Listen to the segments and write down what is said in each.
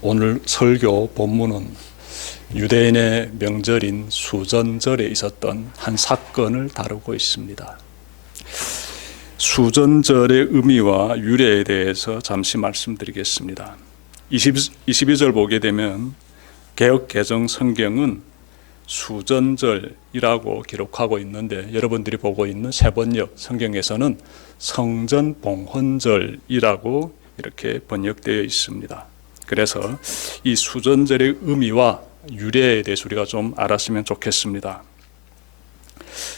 오늘 설교 본문은 유대인의 명절인 수전절에 있었던 한 사건을 다루고 있습니다. 수전절의 의미와 유래에 대해서 잠시 말씀드리겠습니다. 22절 보게 되면 개역 개정 성경은 수전절이라고 기록하고 있는데, 여러분들이 보고 있는 세번역 성경에서는 성전봉헌절이라고 이렇게 번역되어 있습니다. 그래서 이 수전절의 의미와 유래에 대해서 우리가 좀 알았으면 좋겠습니다.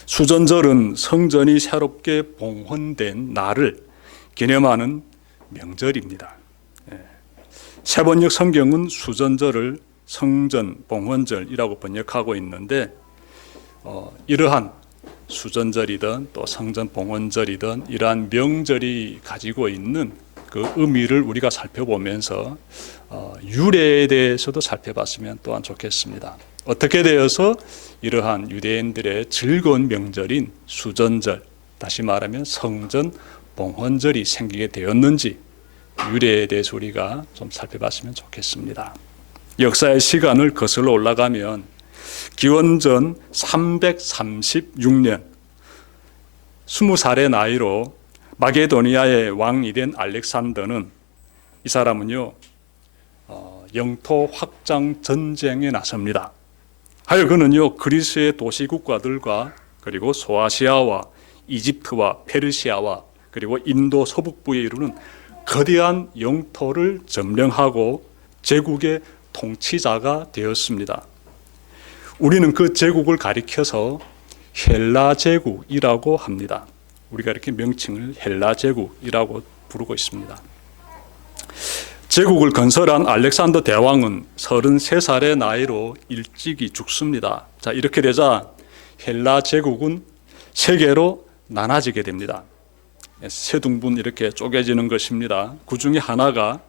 수전절은 성전이 새롭게 봉헌된 날을 기념하는 명절입니다. 세번역 성경은 수전절을 성전 봉헌절이라고 번역하고 있는데, 이러한 수전절이든 또 성전 봉헌절이든 이러한 명절이 가지고 있는 그 의미를 우리가 살펴보면서 유래에 대해서도 살펴봤으면 또한 좋겠습니다. 어떻게 되어서 이러한 유대인들의 즐거운 명절인 수전절, 다시 말하면 성전 봉헌절이 생기게 되었는지 유래에 대해서 우리가 좀 살펴봤으면 좋겠습니다. 역사의 시간을 거슬러 올라가면 기원전 336년 20살의 나이로 마게도니아의 왕이 된 알렉산더는, 이 사람은요 영토 확장 전쟁에 나섭니다. 하여 그는요 그리스의 도시 국가들과 그리고 소아시아와 이집트와 페르시아와 그리고 인도 서북부에 이르는 거대한 영토를 점령하고 제국의 통치자가 되었습니다. 우리는 그 제국을 가리켜서 헬라 제국이라고 합니다. 우리가 이렇게 명칭을 헬라 제국이라고 부르고 있습니다. 제국을 건설한 알렉산더 대왕은 33살의 나이로 일찍이 죽습니다. 자, 이렇게 되자 헬라 제국은 세 개로 나눠지게 됩니다. 세 등분 이렇게 쪼개지는 것입니다. 그 중에 하나가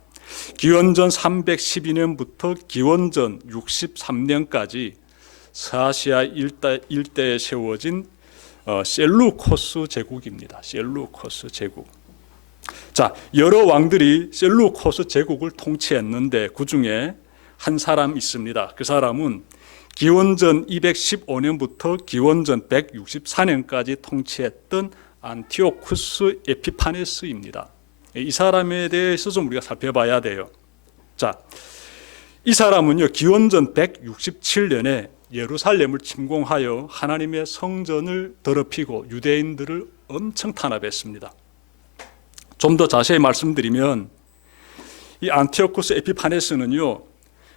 기원전 312년부터 기원전 63년까지 서아시아 일대에 세워진 셀루코스 제국입니다. 셀루코스 제국. 자, 여러 왕들이 셀루코스 제국을 통치했는데 그 중에 한 사람 있습니다. 그 사람은 기원전 215년부터 기원전 164년까지 통치했던 안티오쿠스 에피파네스입니다. 이 사람에 대해서 좀 우리가 살펴봐야 돼요. 자, 이 사람은요 기원전 167년에 예루살렘을 침공하여 하나님의 성전을 더럽히고 유대인들을 엄청 탄압했습니다. 좀 더 자세히 말씀드리면 이 안티오쿠스 에피파네스는요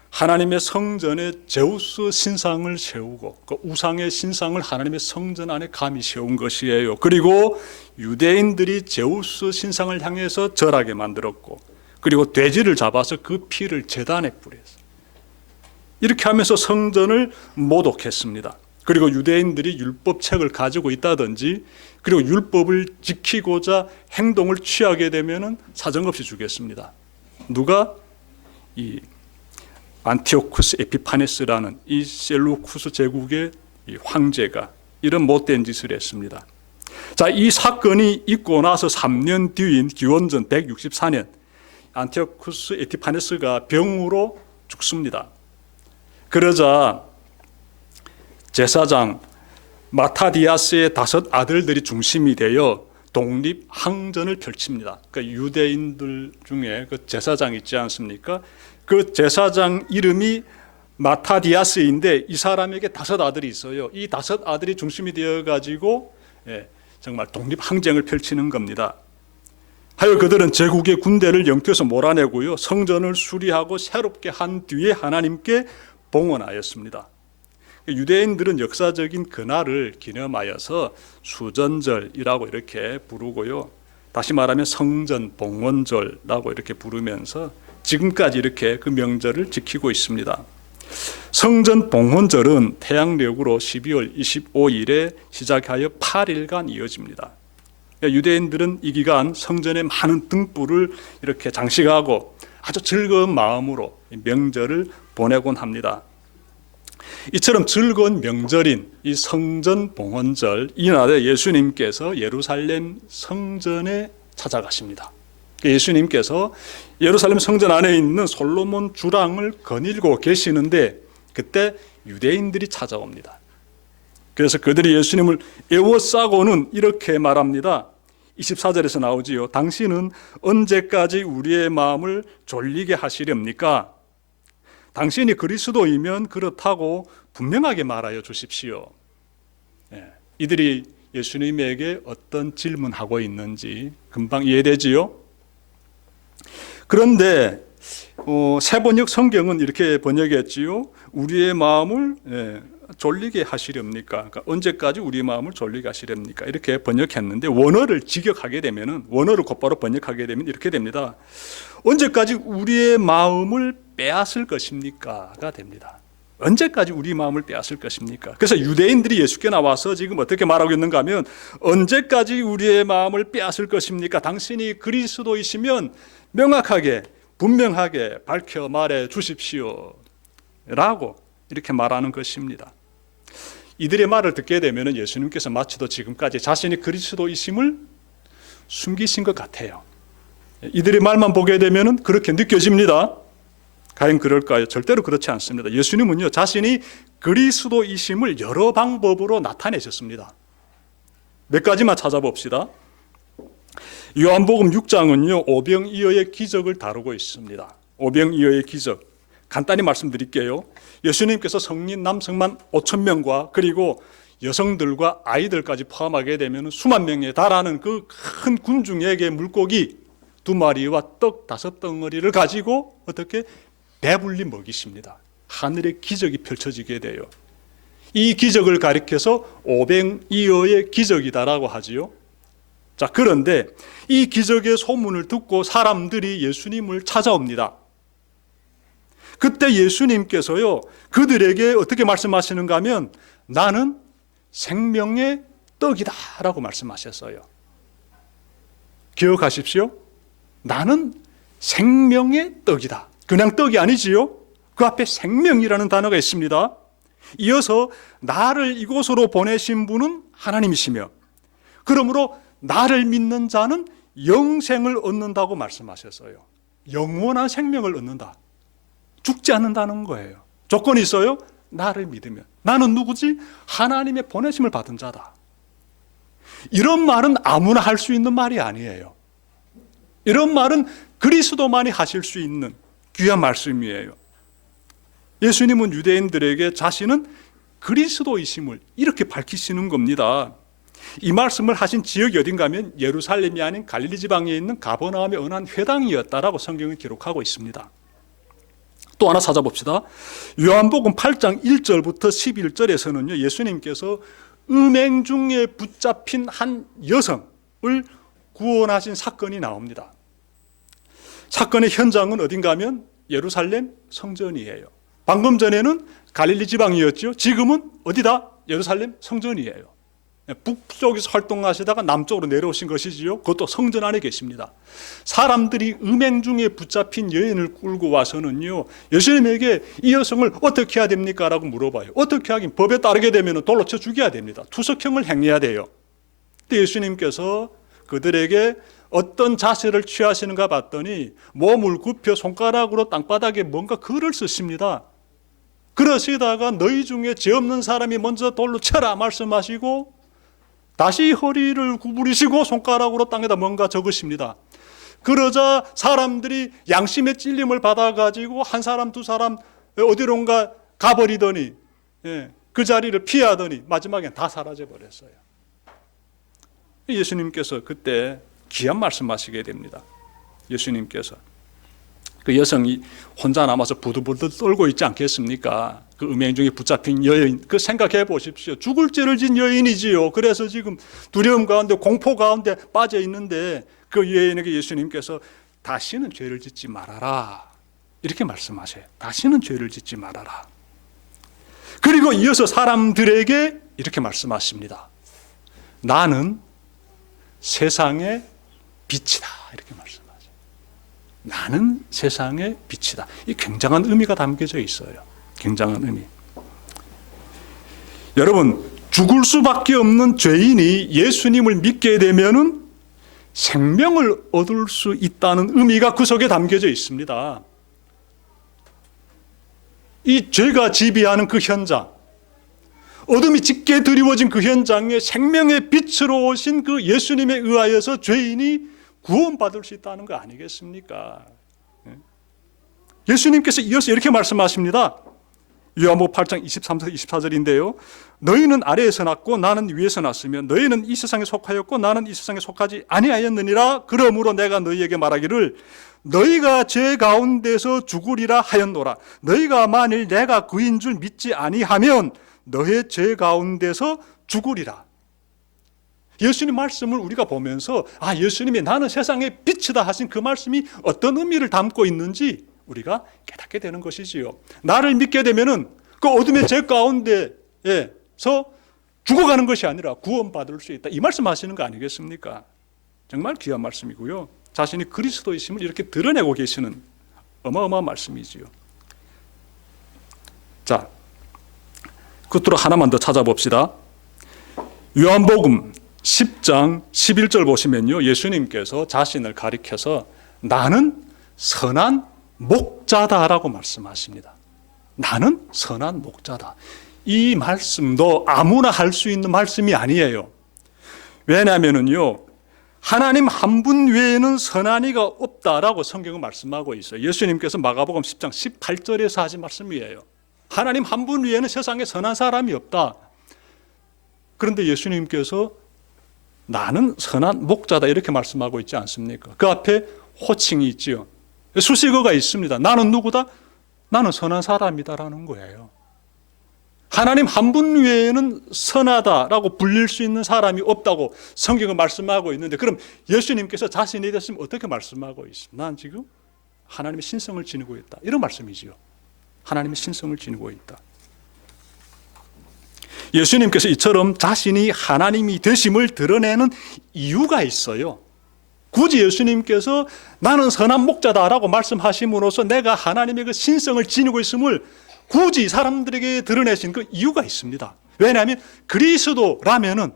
하나님의 성전에 제우스 신상을 세우고 그 우상의 신상을 하나님의 성전 안에 감히 세운 것이에요. 그리고 유대인들이 제우스 신상을 향해서 절하게 만들었고, 그리고 돼지를 잡아서 그 피를 제단에 뿌렸어요. 이렇게 하면서 성전을 모독했습니다. 그리고 유대인들이 율법책을 가지고 있다든지 그리고 율법을 지키고자 행동을 취하게 되면 사정없이 죽였습니다. 누가? 이 안티오쿠스 에피파네스라는 이 셀루쿠스 제국의 이 황제가 이런 못된 짓을 했습니다. 자, 이 사건이 있고 나서 3년 뒤인 기원전 164년 안티오쿠스 에피파네스가 병으로 죽습니다. 그러자 제사장 마타디아스의 5 아들들이 중심이 되어 독립항전을 펼칩니다. 그러니까 유대인들 중에 그 제사장 있지 않습니까? 그 제사장 이름이 마타디아스인데 이 사람에게 5 아들이 있어요. 이 5 아들이 중심이 되어가지고 정말 독립항쟁을 펼치는 겁니다. 하여 그들은 제국의 군대를 영토에서 몰아내고요 성전을 수리하고 새롭게 한 뒤에 하나님께 봉헌하였습니다. 유대인들은 역사적인 그날을 기념하여서 수전절이라고 이렇게 부르고요, 다시 말하면 성전 봉헌절이라고 이렇게 부르면서 지금까지 이렇게 그 명절을 지키고 있습니다. 성전 봉헌절은 태양력으로 12월 25일에 시작하여 8일간 이어집니다. 유대인들은 이 기간 성전에 많은 등불을 이렇게 장식하고 아주 즐거운 마음으로 명절을 보내곤 합니다. 이처럼 즐거운 명절인 이 성전 봉헌절, 이 날에 예수님께서 예루살렘 성전에 찾아가십니다. 예수님께서 예루살렘 성전 안에 있는 솔로몬 주랑을 거닐고 계시는데 그때 유대인들이 찾아옵니다. 그래서 그들이 예수님을 에워싸고는 이렇게 말합니다. 24절에서 나오지요. 당신은 언제까지 우리의 마음을 졸리게 하시렵니까? 당신이 그리스도이면 그렇다고 분명하게 말하여 주십시오. 이들이 예수님에게 어떤 질문하고 있는지 금방 이해되지요? 그런데 세번역 성경은 이렇게 번역했지요. 우리의 마음을 졸리게 하시렵니까? 그러니까 언제까지 우리의 마음을 졸리게 하시렵니까? 이렇게 번역했는데 원어를 직역하게 되면은, 원어를 곧바로 번역하게 되면 이렇게 됩니다. 언제까지 우리의 마음을 빼앗을 것입니까?가 됩니다. 언제까지 우리 마음을 빼앗을 것입니까? 그래서 유대인들이 예수께 나와서 지금 어떻게 말하고 있는가 하면, 언제까지 우리의 마음을 빼앗을 것입니까? 당신이 그리스도이시면 명확하게 분명하게 밝혀 말해 주십시오 라고 이렇게 말하는 것입니다. 이들의 말을 듣게 되면 예수님께서 마치도 지금까지 자신이 그리스도이심을 숨기신 것 같아요. 이들의 말만 보게 되면 그렇게 느껴집니다. 과연 그럴까요? 절대로 그렇지 않습니다. 예수님은요, 자신이 그리스도이심을 여러 방법으로 나타내셨습니다. 몇 가지만 찾아봅시다. 요한복음 6장은요 오병이어의 기적을 다루고 있습니다. 오병이어의 기적 간단히 말씀드릴게요. 예수님께서 성인 남성만 5,000명과 그리고 여성들과 아이들까지 포함하게 되면 수만 명에 달하는 그 큰 군중에게 물고기 2마리와 떡 5덩어리를 가지고 어떻게 배불리 먹이십니다. 하늘의 기적이 펼쳐지게 돼요. 이 기적을 가리켜서 오병이어의 기적이다라고 하지요. 자, 그런데 이 기적의 소문을 듣고 사람들이 예수님을 찾아옵니다. 그때 예수님께서요 그들에게 어떻게 말씀하시는가 하면, 나는 생명의 떡이다 라고 말씀하셨어요. 기억하십시오. 나는 생명의 떡이다. 그냥 떡이 아니지요. 그 앞에 생명이라는 단어가 있습니다. 이어서 나를 이곳으로 보내신 분은 하나님이시며, 그러므로 나를 믿는 자는 영생을 얻는다고 말씀하셨어요. 영원한 생명을 얻는다. 죽지 않는다는 거예요. 조건이 있어요. 나를 믿으면. 나는 누구지? 하나님의 보내심을 받은 자다. 이런 말은 아무나 할 수 있는 말이 아니에요. 이런 말은 그리스도만이 하실 수 있는 귀한 말씀이에요. 예수님은 유대인들에게 자신은 그리스도이심을 이렇게 밝히시는 겁니다. 이 말씀을 하신 지역이 어딘가 하면 예루살렘이 아닌 갈릴리 지방에 있는 가버나움의 어느 한 회당이었다라고 성경을 기록하고 있습니다. 또 하나 찾아봅시다. 요한복음 8장 1절부터 11절에서는요 예수님께서 음행 중에 붙잡힌 한 여성을 구원하신 사건이 나옵니다. 사건의 현장은 어딘가 하면 예루살렘 성전이에요. 방금 전에는 갈릴리 지방이었죠. 지금은 어디다? 예루살렘 성전이에요. 북쪽에서 활동하시다가 남쪽으로 내려오신 것이지요. 그것도 성전 안에 계십니다. 사람들이 음행 중에 붙잡힌 여인을 끌고 와서는요 예수님에게 이 여성을 어떻게 해야 됩니까? 라고 물어봐요. 어떻게 하긴, 법에 따르게 되면 돌로 쳐 죽여야 됩니다. 투석형을 행해야 돼요. 그때 예수님께서 그들에게 어떤 자세를 취하시는가 봤더니 몸을 굽혀 손가락으로 땅바닥에 뭔가 글을 쓰십니다. 그러시다가 너희 중에 죄 없는 사람이 먼저 돌로 쳐라 말씀하시고 다시 허리를 구부리시고 손가락으로 땅에다 뭔가 적으십니다. 그러자 사람들이 양심의 찔림을 받아가지고 한 사람 두 사람 어디론가 가버리더니 그 자리를 피하더니 마지막엔 다 사라져버렸어요. 예수님께서 그때 귀한 말씀하시게 됩니다. 예수님께서 그 여성이 혼자 남아서 부들부들 떨고 있지 않겠습니까? 그 음행 중에 붙잡힌 여인, 그 생각해 보십시오. 죽을 죄를 진 여인이지요. 그래서 지금 두려움 가운데 공포 가운데 빠져 있는데 그 여인에게 예수님께서 다시는 죄를 짓지 말아라 이렇게 말씀하셔요. 다시는 죄를 짓지 말아라. 그리고 이어서 사람들에게 이렇게 말씀하십니다. 나는 세상의 빛이다 이렇게 말씀하세요. 나는 세상의 빛이다. 이 굉장한 의미가 담겨져 있어요. 굉장한 의미. 여러분, 죽을 수밖에 없는 죄인이 예수님을 믿게 되면은 생명을 얻을 수 있다는 의미가 그 속에 담겨져 있습니다. 이 죄가 지배하는 그 현장, 어둠이 짙게 드리워진 그 현장에 생명의 빛으로 오신 그 예수님에 의하여서 죄인이 구원받을 수 있다는 거 아니겠습니까? 예수님께서 이어서 이렇게 말씀하십니다. 요한복음 8장 23절 24절인데요. 너희는 아래에서 났고 나는 위에서 났으며 너희는 이 세상에 속하였고 나는 이 세상에 속하지 아니하였느니라. 그러므로 내가 너희에게 말하기를 너희가 죄 가운데서 죽으리라 하였노라. 너희가 만일 내가 그인 줄 믿지 아니하면 너의 죄 가운데서 죽으리라. 예수님 말씀을 우리가 보면서 예수님이 나는 세상의 빛이다 하신 그 말씀이 어떤 의미를 담고 있는지 우리가 깨닫게 되는 것이지요. 나를 믿게 되면은 그 어둠의 죄 가운데에서 죽어가는 것이 아니라 구원받을 수 있다. 이 말씀하시는 거 아니겠습니까? 정말 귀한 말씀이고요. 자신이 그리스도이심을 이렇게 드러내고 계시는 어마어마한 말씀이지요. 자, 끝으로 하나만 더 찾아봅시다. 요한복음 10장 11절 보시면요, 예수님께서 자신을 가리켜서 나는 선한 목자다라고 말씀하십니다. 나는 선한 목자다. 이 말씀도 아무나 할 수 있는 말씀이 아니에요. 왜냐하면요, 하나님 한 분 외에는 선한 이가 없다라고 성경은 말씀하고 있어요. 예수님께서 마가복음 10장 18절에서 하신 말씀이에요. 하나님 한 분 외에는 세상에 선한 사람이 없다. 그런데 예수님께서 나는 선한 목자다 이렇게 말씀하고 있지 않습니까? 그 앞에 호칭이 있지요. 수식어가 있습니다. 나는 누구다? 나는 선한 사람이다라는 거예요. 하나님 한 분 외에는 선하다라고 불릴 수 있는 사람이 없다고 성경은 말씀하고 있는데, 그럼 예수님께서 자신에 대해서 어떻게 말씀하고 있습니까? 난 지금 하나님의 신성을 지니고 있다. 이런 말씀이지요. 하나님의 신성을 지니고 있다. 예수님께서 이처럼 자신이 하나님이 되심을 드러내는 이유가 있어요. 굳이 예수님께서 나는 선한 목자다라고 말씀하심으로써 내가 하나님의 그 신성을 지니고 있음을 굳이 사람들에게 드러내신 그 이유가 있습니다. 왜냐하면 그리스도라면은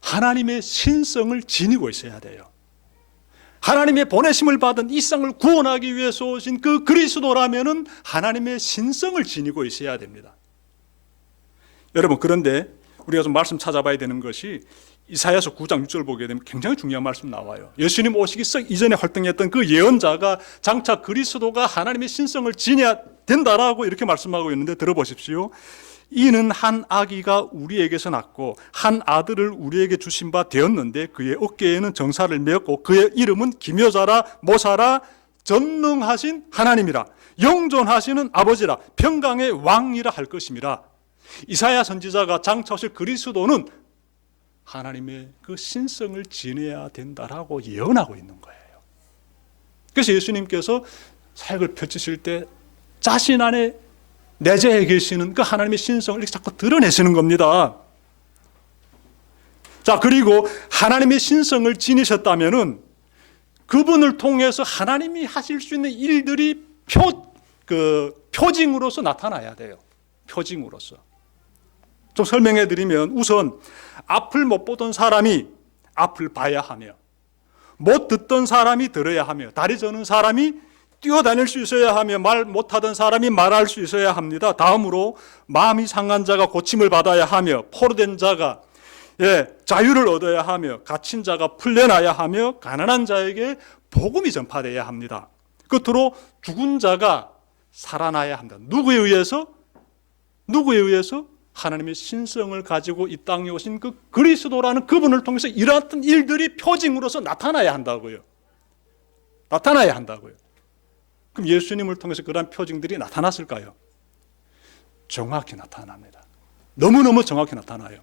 하나님의 신성을 지니고 있어야 돼요. 하나님의 보내심을 받은 이 세상을 구원하기 위해서 오신 그 그리스도라면은 하나님의 신성을 지니고 있어야 됩니다. 여러분, 그런데 우리가 좀 말씀 찾아봐야 되는 것이 이사야서 9장 6절 보게 되면 굉장히 중요한 말씀 나와요. 예수님 오시기 썩 이전에 활동했던 그 예언자가 장차 그리스도가 하나님의 신성을 지녀야 된다라고 이렇게 말씀하고 있는데, 들어보십시오. 이는 한 아기가 우리에게서 났고 한 아들을 우리에게 주신 바 되었는데 그의 어깨에는 정사를 메었고 그의 이름은 기묘자라 모사라 전능하신 하나님이라 영존하시는 아버지라 평강의 왕이라 할 것임이라. 이사야 선지자가 장차 오실 그리스도는 하나님의 그 신성을 지내야 된다라고 예언하고 있는 거예요. 그래서 예수님께서 사역을 펼치실 때 자신 안에 내재해 계시는 그 하나님의 신성을 이렇게 자꾸 드러내시는 겁니다. 자, 그리고 하나님의 신성을 지니셨다면은 그분을 통해서 하나님이 하실 수 있는 일들이 표징으로서 나타나야 돼요. 표징으로서. 좀 설명해 드리면, 우선 앞을 못 보던 사람이 앞을 봐야 하며, 못 듣던 사람이 들어야 하며, 다리 저는 사람이 뛰어다닐 수 있어야 하며, 말 못하던 사람이 말할 수 있어야 합니다. 다음으로 마음이 상한 자가 고침을 받아야 하며, 포로된 자가 자유를 얻어야 하며, 갇힌 자가 풀려나야 하며, 가난한 자에게 복음이 전파되어야 합니다. 끝으로 죽은 자가 살아나야 합니다. 누구에 의해서? 하나님의 신성을 가지고 이 땅에 오신 그 그리스도라는 그분을 통해서 일어났던 일들이 표징으로서 나타나야 한다고요. 그럼 예수님을 통해서 그러한 표징들이 나타났을까요? 정확히 나타납니다. 너무너무 정확히 나타나요.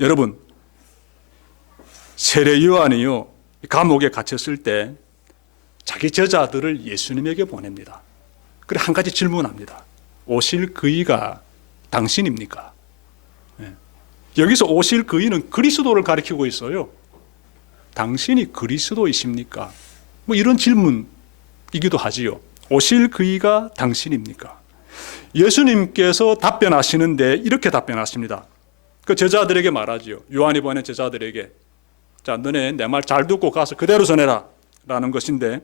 여러분, 세례 요한이요, 감옥에 갇혔을 때 자기 제자들을 예수님에게 보냅니다. 그래 한 가지 질문합니다. 오실 그이가 당신입니까? 여기서 오실 그이는 그리스도를 가리키고 있어요. 당신이 그리스도이십니까? 뭐 이런 질문이기도 하지요. 오실 그이가 당신입니까? 예수님께서 답변하시는데 이렇게 답변하십니다. 그 제자들에게 말하지요. 요한이 보낸 제자들에게 자, 너네 내 말 잘 듣고 가서 그대로 전해라 라는 것인데,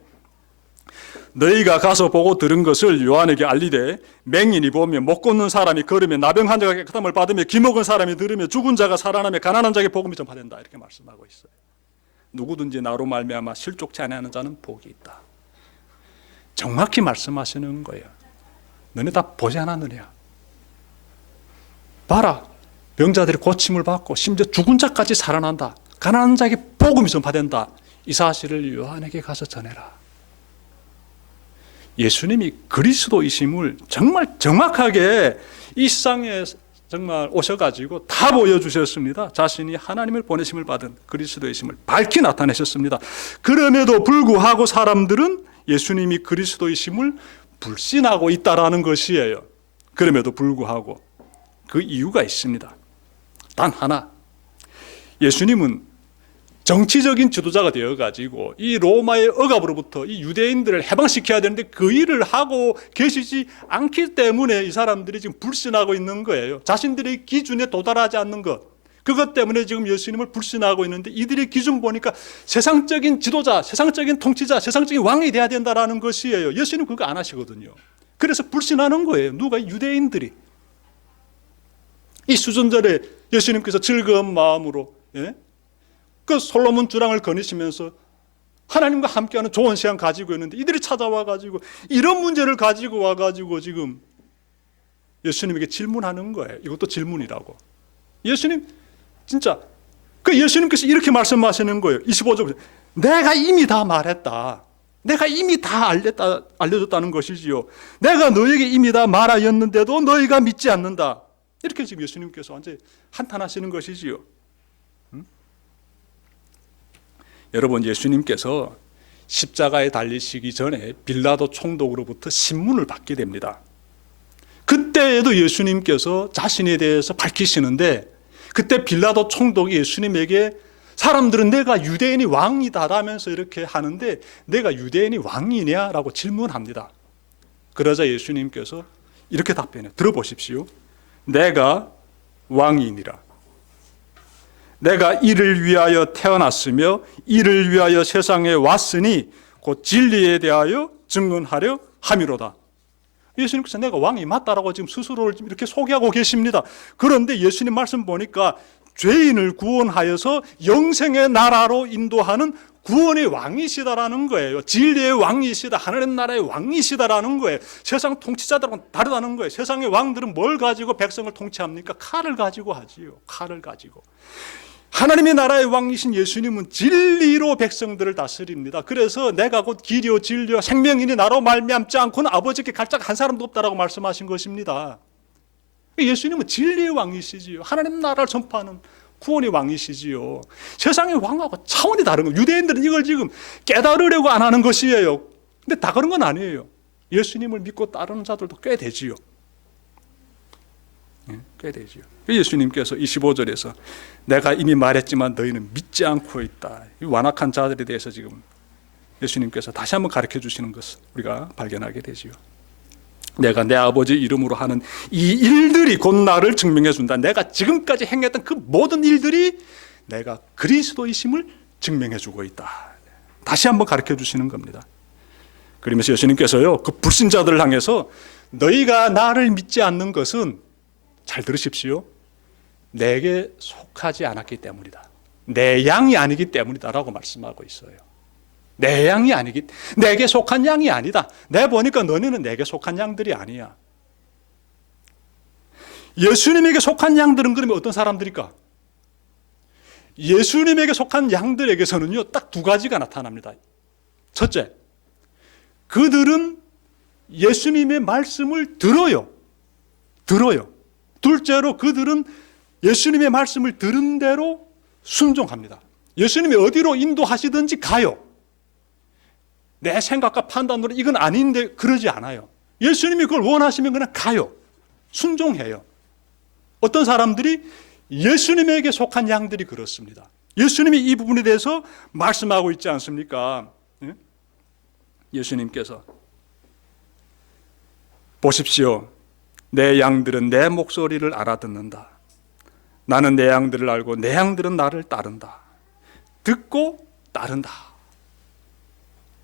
너희가 가서 보고 들은 것을 요한에게 알리되 맹인이 보며 못 걷는 사람이 걸으며 나병 환자가 깨끗함을 받으며 기먹은 사람이 들으며 죽은 자가 살아나며 가난한 자에게 복음이 전파된다, 이렇게 말씀하고 있어요. 누구든지 나로 말미암아 실족치 아니하는 자는 복이 있다. 정확히 말씀하시는 거예요. 너네 다 보지 않았느냐? 봐라, 병자들이 고침을 받고 심지어 죽은 자까지 살아난다. 가난한 자에게 복음이 전파된다. 이 사실을 요한에게 가서 전해라. 예수님이 그리스도이심을 정말 정확하게 이 세상에 정말 오셔가지고 다 보여주셨습니다. 자신이 하나님을 보내심을 받은 그리스도이심을 밝히 나타내셨습니다. 그럼에도 불구하고 사람들은 예수님이 그리스도이심을 불신하고 있다라는 것이에요. 그럼에도 불구하고 그 이유가 있습니다. 단 하나, 예수님은 정치적인 지도자가 되어가지고 이 로마의 억압으로부터 이 유대인들을 해방시켜야 되는데 그 일을 하고 계시지 않기 때문에 이 사람들이 지금 불신하고 있는 거예요. 자신들의 기준에 도달하지 않는 것, 그것 때문에 지금 예수님을 불신하고 있는데, 이들의 기준 보니까 세상적인 지도자, 세상적인 통치자, 세상적인 왕이 돼야 된다라는 것이에요. 예수님 그거 안 하시거든요. 그래서 불신하는 거예요. 누가? 유대인들이. 이 수전절에 예수님께서 즐거운 마음으로 그 솔로몬 주랑을 거니시면서 하나님과 함께하는 좋은 시간 가지고 있는데, 이들이 찾아와 가지고 이런 문제를 가지고 와 가지고 지금 예수님에게 질문하는 거예요. 이것도 질문이라고. 예수님 진짜 그 예수님께서 이렇게 말씀하시는 거예요. 25절, 내가 이미 다 말했다. 내가 이미 다 알려줬다는 것이지요. 내가 너에게 이미 다 말하였는데도 너희가 믿지 않는다. 이렇게 지금 예수님께서 완전히 한탄하시는 것이지요. 여러분, 예수님께서 십자가에 달리시기 전에 빌라도 총독으로부터 신문을 받게 됩니다. 그때에도 예수님께서 자신에 대해서 밝히시는데, 그때 빌라도 총독이 예수님에게 사람들은 내가 유대인이 왕이다라면서 이렇게 하는데 내가 유대인이 왕이냐라고 질문합니다. 그러자 예수님께서 이렇게 답변해요. 들어보십시오. 내가 왕이니라. 내가 이를 위하여 태어났으며 이를 위하여 세상에 왔으니 곧 진리에 대하여 증언하려 함이로다. 예수님께서 내가 왕이 맞다라고 지금 스스로를 이렇게 소개하고 계십니다. 그런데 예수님 말씀 보니까 죄인을 구원하여서 영생의 나라로 인도하는 구원의 왕이시다라는 거예요. 진리의 왕이시다, 하나님 나라의 왕이시다라는 거예요. 세상 통치자들하고는 다르다는 거예요. 세상의 왕들은 뭘 가지고 백성을 통치합니까? 칼을 가지고 하지요. 칼을 가지고. 하나님의 나라의 왕이신 예수님은 진리로 백성들을 다스립니다. 그래서 내가 곧 길이요 진리요 생명이니 나로 말미암지 않고는 아버지께 갈 자가 한 사람도 없다라고 말씀하신 것입니다. 예수님은 진리의 왕이시지요. 하나님 나라를 전파하는 구원의 왕이시지요. 세상의 왕하고 차원이 다른 거예요. 유대인들은 이걸 지금 깨달으려고 안 하는 것이에요. 근데 다 그런 건 아니에요. 예수님을 믿고 따르는 자들도 꽤 되지요. 꽤 되지요. 예수님께서 25절에서 내가 이미 말했지만 너희는 믿지 않고 있다. 이 완악한 자들에 대해서 지금 예수님께서 다시 한번 가르쳐 주시는 것을 우리가 발견하게 되지요. 내가 내 아버지 이름으로 하는 이 일들이 곧 나를 증명해 준다. 내가 지금까지 행했던 그 모든 일들이 내가 그리스도이심을 증명해 주고 있다. 다시 한번 가르쳐 주시는 겁니다. 그러면서 예수님께서요, 그 불신자들을 향해서 너희가 나를 믿지 않는 것은, 잘 들으십시오, 내게 속하지 않았기 때문이다. 내 양이 아니기 때문이다라고 말씀하고 있어요. 내 양이 아니기, 내게 속한 양이 아니다. 내 보니까 너네는 내게 속한 양들이 아니야. 예수님에게 속한 양들은 그러면 어떤 사람들일까? 예수님에게 속한 양들에게서는요, 딱 두 가지가 나타납니다. 첫째, 그들은 예수님의 말씀을 들어요. 둘째로 그들은 예수님의 말씀을 들은 대로 순종합니다. 예수님이 어디로 인도하시든지 가요. 내 생각과 판단으로 이건 아닌데 그러지 않아요. 예수님이 그걸 원하시면 그냥 가요. 순종해요. 어떤 사람들이 예수님에게 속한 양들이 그렇습니다. 예수님이 이 부분에 대해서 말씀하고 있지 않습니까? 예수님께서 보십시오. 내 양들은 내 목소리를 알아듣는다. 나는 내 양들을 알고 내 양들은 나를 따른다. 듣고 따른다.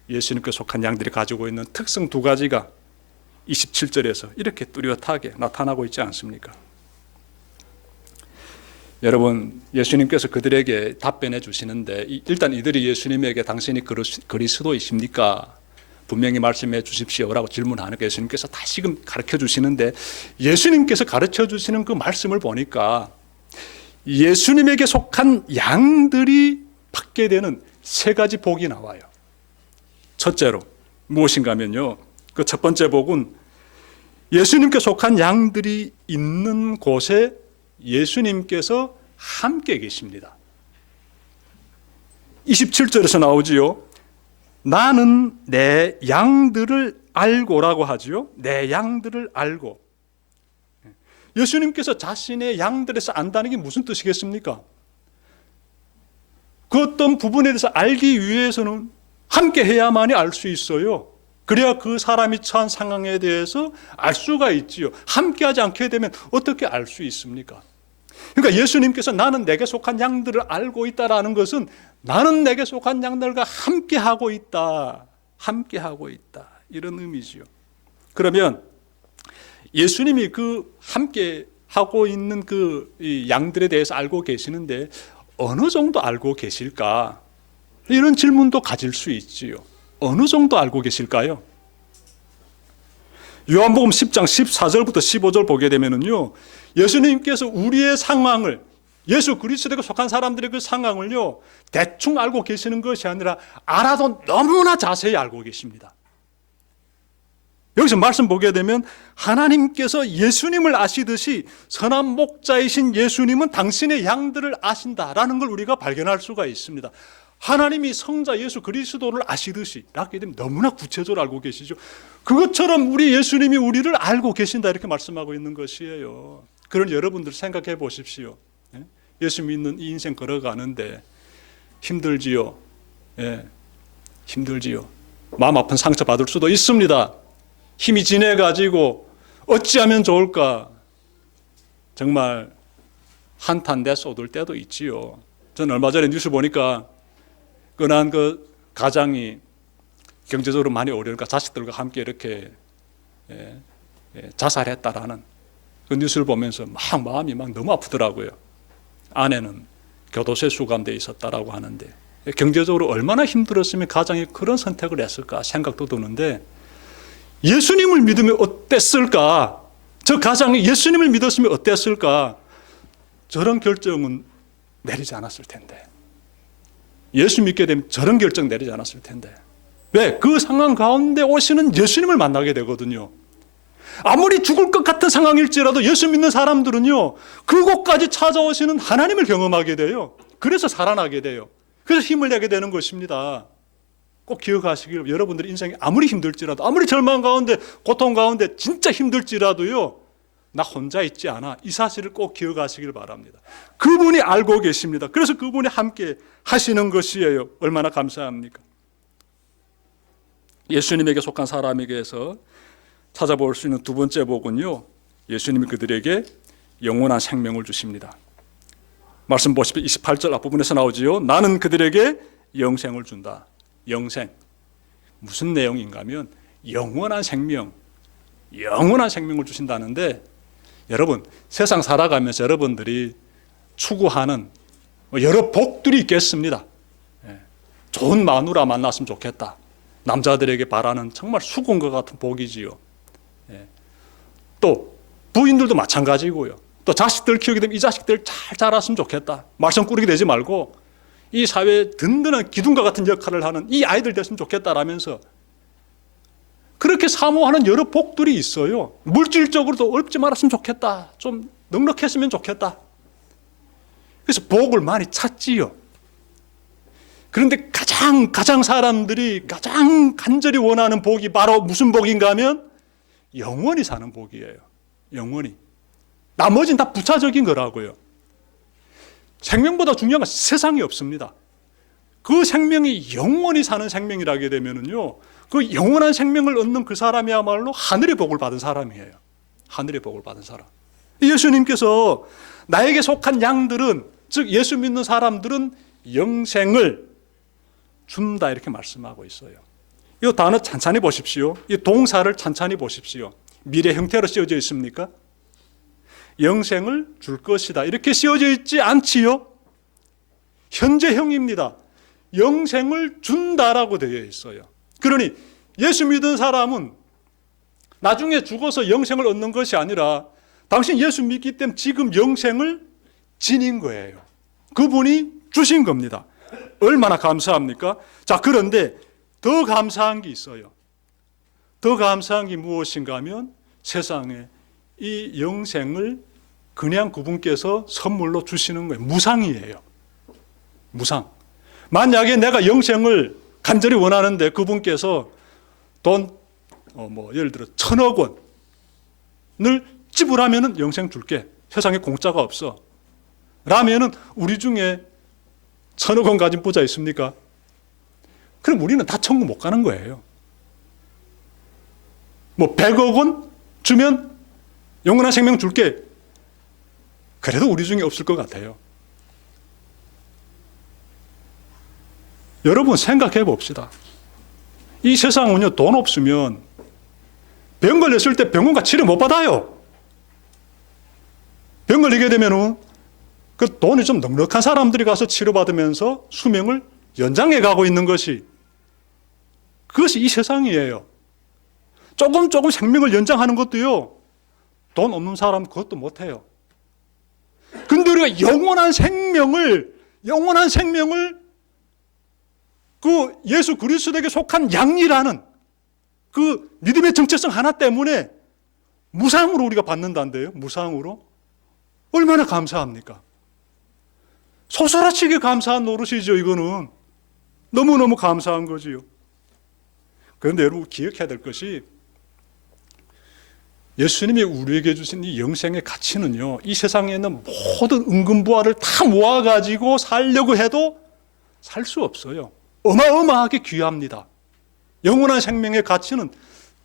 예수님께 속한 양들이 가지고 있는 특성 두 가지가 27절에서 이렇게 뚜렷하게 나타나고 있지 않습니까? 여러분, 예수님께서 그들에게 답변해 주시는데 일단 이들이 예수님에게 당신이 그리스도이십니까? 분명히 말씀해 주십시오라고 질문하니까 예수님께서 다시금 가르쳐 주시는데, 예수님께서 가르쳐 주시는 그 말씀을 보니까 예수님에게 속한 양들이 받게 되는 세 가지 복이 나와요. 첫째로 무엇인가 하면요, 그 첫 번째 복은 예수님께 속한 양들이 있는 곳에 예수님께서 함께 계십니다. 27절에서 나오지요. 나는 내 양들을 알고라고 하지요. 내 양들을 알고. 예수님께서 자신의 양들에서 안다는 게 무슨 뜻이겠습니까? 그 어떤 부분에 대해서 알기 위해서는 함께 해야만이 알 수 있어요. 그래야 그 사람이 처한 상황에 대해서 알 수가 있지요. 함께 하지 않게 되면 어떻게 알 수 있습니까? 그러니까 예수님께서 나는 내게 속한 양들을 알고 있다라는 것은 나는 내게 속한 양들과 함께 하고 있다. 함께 하고 있다. 이런 의미지요. 그러면 예수님이 그 함께 하고 있는 그 양들에 대해서 알고 계시는데 어느 정도 알고 계실까? 이런 질문도 가질 수 있지요. 어느 정도 알고 계실까요? 요한복음 10장 14절부터 15절 보게 되면은요, 예수님께서 우리의 상황을, 예수 그리스도에 속한 사람들의 그 상황을요, 대충 알고 계시는 것이 아니라 알아도 너무나 자세히 알고 계십니다. 여기서 말씀 보게 되면 하나님께서 예수님을 아시듯이 선한 목자이신 예수님은 당신의 양들을 아신다라는 걸 우리가 발견할 수가 있습니다. 하나님이 성자 예수 그리스도를 아시듯이 라게 되면 너무나 구체적으로 알고 계시죠. 그것처럼 우리 예수님이 우리를 알고 계신다 이렇게 말씀하고 있는 것이에요. 그런 여러분들 생각해 보십시오. 예수 믿는 이 인생 걸어가는데 힘들지요. 예, 힘들지요. 마음 아픈 상처 받을 수도 있습니다. 힘이 지내가지고 어찌하면 좋을까, 정말 한탄대 쏟을 때도 있지요. 저는 얼마 전에 뉴스 보니까 끈한 그 가장이 경제적으로 많이 어려우니까 자식들과 함께 이렇게 자살했다라는 그 뉴스를 보면서 막 마음이 막 너무 아프더라고요. 아내는 교도소에 수감되어 있었다라고 하는데 경제적으로 얼마나 힘들었으면 가장이 그런 선택을 했을까 생각도 드는데, 예수님을 믿으면 어땠을까? 저 가장이 예수님을 믿었으면 어땠을까? 저런 결정은 내리지 않았을 텐데. 예수 믿게 되면 저런 결정 내리지 않았을 텐데. 왜? 그 상황 가운데 오시는 예수님을 만나게 되거든요. 아무리 죽을 것 같은 상황일지라도 예수 믿는 사람들은요, 그곳까지 찾아오시는 하나님을 경험하게 돼요. 그래서 살아나게 돼요. 그래서 힘을 내게 되는 것입니다. 꼭 기억하시길, 여러분들의 인생이 아무리 힘들지라도, 아무리 절망 가운데, 고통 가운데 진짜 힘들지라도요, 나 혼자 있지 않아. 이 사실을 꼭 기억하시길 바랍니다. 그분이 알고 계십니다. 그래서 그분이 함께 하시는 것이에요. 얼마나 감사합니까? 예수님에게 속한 사람에게서 찾아볼 수 있는 두 번째 복은요, 예수님이 그들에게 영원한 생명을 주십니다. 말씀 보십시오. 28절 앞부분에서 나오지요. 나는 그들에게 영생을 준다. 영생. 무슨 내용인가 하면 영원한 생명, 영원한 생명을 주신다는데, 여러분 세상 살아가면서 여러분들이 추구하는 여러 복들이 있겠습니다. 좋은 마누라 만났으면 좋겠다. 남자들에게 바라는 정말 수건과 같은 복이지요. 또 부인들도 마찬가지고요. 또 자식들 키우게 되면 이 자식들 잘 자랐으면 좋겠다. 말썽꾸러기 되지 말고 이 사회에 든든한 기둥과 같은 역할을 하는 이 아이들 됐으면 좋겠다라면서 그렇게 사모하는 여러 복들이 있어요. 물질적으로도 어렵지 말았으면 좋겠다. 좀 넉넉했으면 좋겠다. 그래서 복을 많이 찾지요. 그런데 가장 사람들이 가장 간절히 원하는 복이 바로 무슨 복인가 하면 영원히 사는 복이에요. 영원히. 나머지는 다 부차적인 거라고요. 생명보다 중요한 건 세상에 없습니다. 그 생명이 영원히 사는 생명이라게 되면은요, 그 영원한 생명을 얻는 그 사람이야말로 하늘의 복을 받은 사람이에요. 하늘의 복을 받은 사람. 예수님께서 나에게 속한 양들은, 즉 예수 믿는 사람들은 영생을 준다 이렇게 말씀하고 있어요. 이 단어 찬찬히 보십시오. 이 동사를 찬찬히 보십시오. 미래 형태로 쓰여져 있습니까? 영생을 줄 것이다 이렇게 쓰여져 있지 않지요? 현재형입니다. 영생을 준다라고 되어 있어요. 그러니 예수 믿은 사람은 나중에 죽어서 영생을 얻는 것이 아니라 당신 예수 믿기 때문에 지금 영생을 지닌 거예요. 그분이 주신 겁니다. 얼마나 감사합니까? 자, 그런데 더 감사한 게 있어요. 더 감사한 게 무엇인가 하면 세상에 이 영생을 그냥 그분께서 선물로 주시는 거예요. 무상이에요. 무상. 만약에 내가 영생을 간절히 원하는데 그분께서 돈 예를 들어 1,000억 원을 지불하면은 영생 줄게. 세상에 공짜가 없어. 라면은 우리 중에 1,000억 원 가진 부자 있습니까? 그럼 우리는 다 천국 못 가는 거예요. 100억 원 주면 영원한 생명 줄게. 그래도 우리 중에 없을 것 같아요. 여러분 생각해 봅시다. 이 세상은요, 돈 없으면 병 걸렸을 때 병원가 치료 못 받아요. 병 걸리게 되면은 그 돈이 좀 넉넉한 사람들이 가서 치료받으면서 수명을 연장해 가고 있는 그것이 이 세상이에요. 조금 생명을 연장하는 것도요, 돈 없는 사람 그것도 못해요. 근데 우리가 영원한 생명을 그 예수 그리스도에게 속한 양리라는 그 믿음의 정체성 하나 때문에 무상으로 우리가 받는다는데요. 무상으로. 얼마나 감사합니까? 소스라치게 감사한 노릇이죠. 이거는 너무너무 감사한 거지요. 그런데 여러분 기억해야 될 것이 예수님이 우리에게 주신 이 영생의 가치는요, 이 세상에 있는 모든 은근부화를 다 모아가지고 살려고 해도 살 수 없어요. 어마어마하게 귀합니다. 영원한 생명의 가치는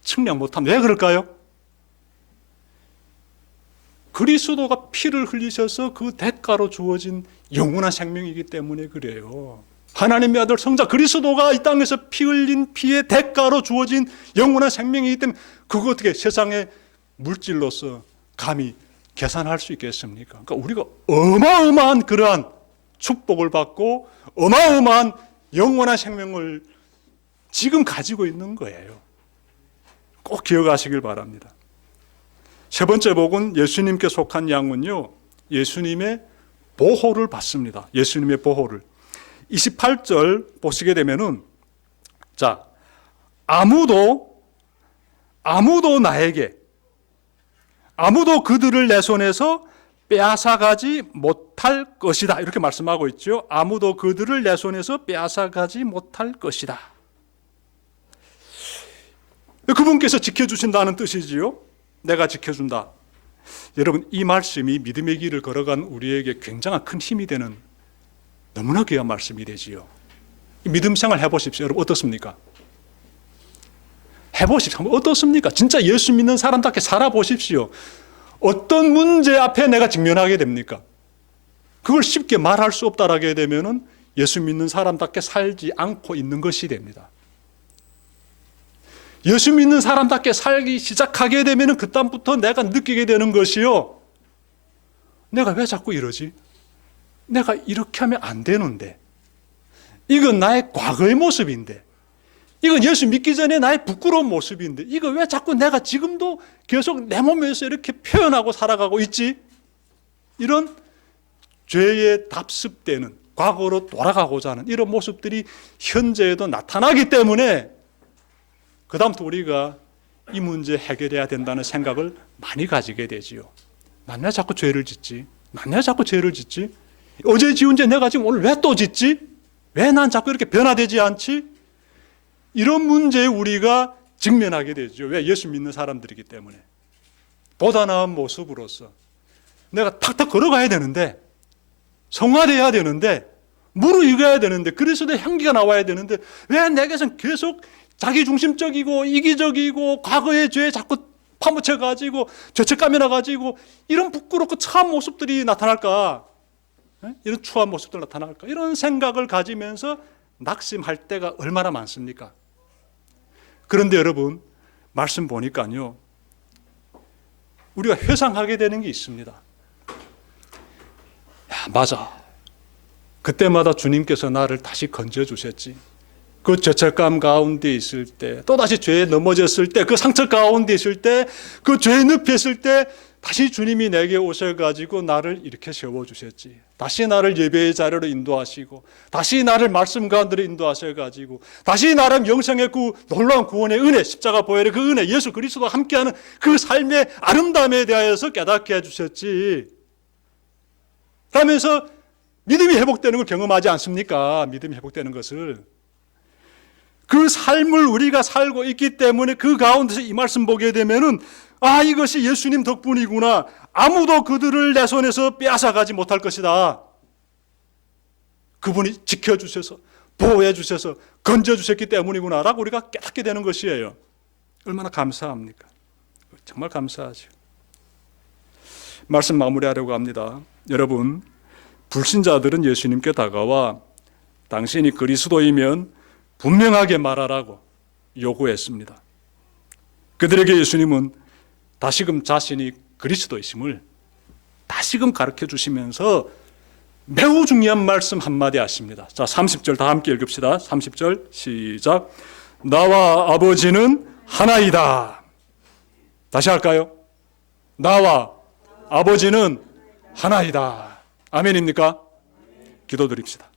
측량 못합니다. 왜 그럴까요? 그리스도가 피를 흘리셔서 그 대가로 주어진 영원한 생명이기 때문에 그래요. 하나님의 아들 성자 그리스도가 이 땅에서 피 흘린 피의 대가로 주어진 영원한 생명이기 때문에 그거 어떻게 세상의 물질로서 감히 계산할 수 있겠습니까? 그러니까 우리가 어마어마한 그러한 축복을 받고 어마어마한 영원한 생명을 지금 가지고 있는 거예요. 꼭 기억하시길 바랍니다. 세 번째 복은 예수님께 속한 양은요, 예수님의 보호를 받습니다. 예수님의 보호를. 28절 보시게 되면은, 자, 아무도 그들을 내 손에서 빼앗아가지 못할 것이다. 이렇게 말씀하고 있죠. 아무도 그들을 내 손에서 빼앗아가지 못할 것이다. 그분께서 지켜주신다는 뜻이지요. 내가 지켜준다. 여러분, 이 말씀이 믿음의 길을 걸어간 우리에게 굉장한 큰 힘이 되는 너무나 귀한 말씀이 되지요. 믿음 생활 해보십시오. 여러분 어떻습니까? 해보십시오. 어떻습니까? 진짜 예수 믿는 사람답게 살아보십시오. 어떤 문제 앞에 내가 직면하게 됩니까? 그걸 쉽게 말할 수 없다라게 되면은 예수 믿는 사람답게 살지 않고 있는 것이 됩니다. 예수 믿는 사람답게 살기 시작하게 되면은 그다음부터 내가 느끼게 되는 것이요, 내가 왜 자꾸 이러지? 내가 이렇게 하면 안 되는데, 이건 나의 과거의 모습인데, 이건 예수 믿기 전에 나의 부끄러운 모습인데, 이거 왜 자꾸 내가 지금도 계속 내 몸에서 이렇게 표현하고 살아가고 있지? 이런 죄에 답습되는, 과거로 돌아가고자 하는 이런 모습들이 현재에도 나타나기 때문에 그 다음부터 우리가 이 문제 해결해야 된다는 생각을 많이 가지게 되지요. 난 왜 자꾸 죄를 짓지? 난 왜 자꾸 죄를 짓지? 어제 지은 죄 내가 지금 오늘 왜 또 짓지? 왜 난 자꾸 이렇게 변화되지 않지? 이런 문제에 우리가 직면하게 되죠. 왜? 예수 믿는 사람들이기 때문에. 보다 나은 모습으로서 내가 탁탁 걸어가야 되는데, 성화되어야 되는데, 무르익어야 되는데, 그리스도의 향기가 나와야 되는데, 왜 내게선 계속 자기중심적이고 이기적이고 과거의 죄에 자꾸 파묻혀가지고 죄책감이 나가지고 이런 부끄럽고 차한 모습들이 나타날까? 이런 추한 모습들 나타날까? 이런 생각을 가지면서 낙심할 때가 얼마나 많습니까? 그런데 여러분, 말씀 보니까요, 우리가 회상하게 되는 게 있습니다. 야, 맞아. 그때마다 주님께서 나를 다시 건져주셨지. 그 죄책감 가운데 있을 때, 또다시 죄에 넘어졌을 때, 그 상처 가운데 있을 때, 그 죄에 늪에 있을 때 다시 주님이 내게 오셔가지고 나를 이렇게 세워주셨지. 다시 나를 예배의 자리로 인도하시고, 다시 나를 말씀 가운데로 인도하셔가지고, 다시 나를 영생의 그 놀라운 구원의 은혜, 십자가 보혈의 그 은혜, 예수 그리스도와 함께하는 그 삶의 아름다움에 대하여서 깨닫게 해주셨지. 그러면서 믿음이 회복되는 걸 경험하지 않습니까? 믿음이 회복되는 것을. 그 삶을 우리가 살고 있기 때문에 그 가운데서 이 말씀 보게 되면은, 아, 이것이 예수님 덕분이구나. 아무도 그들을 내 손에서 빼앗아가지 못할 것이다. 그분이 지켜주셔서, 보호해주셔서, 건져주셨기 때문이구나 라고 우리가 깨닫게 되는 것이에요. 얼마나 감사합니까? 정말 감사하죠. 말씀 마무리하려고 합니다. 여러분, 불신자들은 예수님께 다가와 당신이 그리스도이면 분명하게 말하라고 요구했습니다. 그들에게 예수님은 다시금 자신이 그리스도이심을 다시금 가르쳐 주시면서 매우 중요한 말씀 한마디 하십니다. 자, 30절 다 함께 읽읍시다. 30절 시작. 나와 아버지는 하나이다. 다시 할까요? 나와 아버지는 하나이다. 아멘입니까? 기도드립시다.